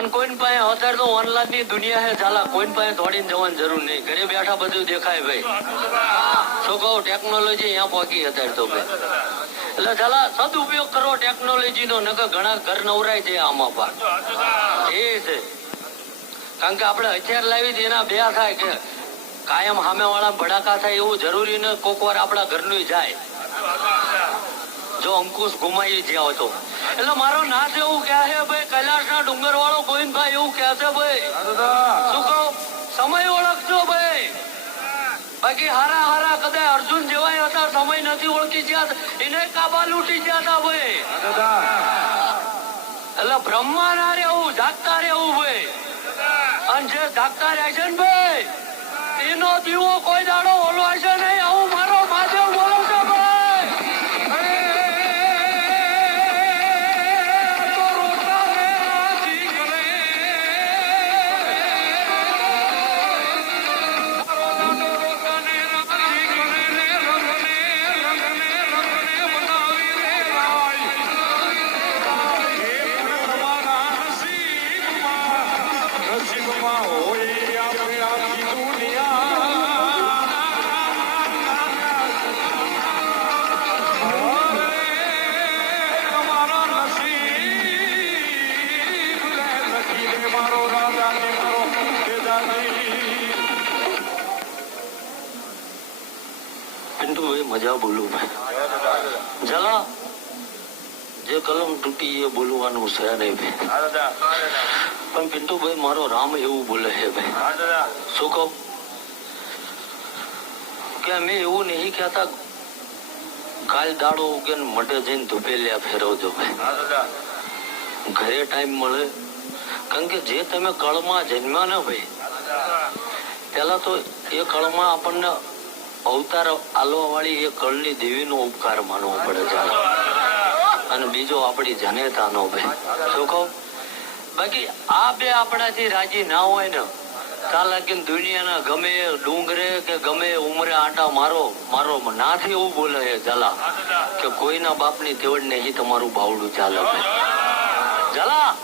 અને કોઈન પાસે અત્યારે તો ઓનલાઈનની દુનિયા હે ચાલા કોઈન પાસે દોડીને જવાની જરૂર નહીં. ઘરે બેઠા બધું દેખાય ભાઈ. શું કહું ટેકનોલોજી અહીંયા પહોંચી અત્યારે તો ભાઈ. એટલે ચાલા સદઉપયોગ કરો ટેકનોલોજી નો, નકર ઘણા ઘર નવરાય છે આમાં પણ એ છે. કારણ કે આપણે હથિયાર લાવી એના બે થાય કે કાયમ સામે વાળા ભડાકા થાય એવું જરૂરી ને કોક વાર આપણા ઘરનું જાય. જો અંકુશ ગુમાવી જ્યાં હતો એટલે મારો નાથ એવું કહે છે, ભાઈ કૈલાસના ડુંગર એવું કે છે ભાઈ? શું કહું? સમય ઓળખજો ભાઈ. બાકી હારા હારા કદાચ અર્જુન જેવાય હતા, સમય નથી ઓળખી ગયા એને કાબા લૂટી ગયા હતા ભાઈ. એટલે બ્રહ્મા ના રહેવું, જાગતા રહેવું ભાઈ. અને જે જાગતા રહે છે ને ભાઈ, એનો દીવો કોઈ દાડો ઓલો મજા બોલું મેં. જલા જે કલમ તૂટી એ બોલવાનું છે નહીં પણ પિન્ટુભાઈ, મારો રામ એવું બોલે છે ભાઈ શું કહું? કે અમે એવું નહીં કહેતા કાલ દાડો કે મટે જઈને ધુપેલિયા ફેરવજો ભાઈ ઘરે ટાઈમ મળે. કારણ કે જે તમે કળમાં જન્મ્યા ને ભાઈ પેલા તો એ કળમાં આપણને અવતાર આલવા વાળી એ કળની દેવીનો ઉપકાર માનવો પડે છે અને બીજો આપણી જનેતાનો ભાઈ શું કહું? બાકી આ બે આપણાથી રાજી ના હોય ને ચાલે દુનિયાના ગમે ડુંગરે કે ગમે ઉમરે આટા મારો મારો નાથી એવું બોલે છે જલા કે કોઈના બાપની તેવડ ને તમારું બાવડું ચાલે જલા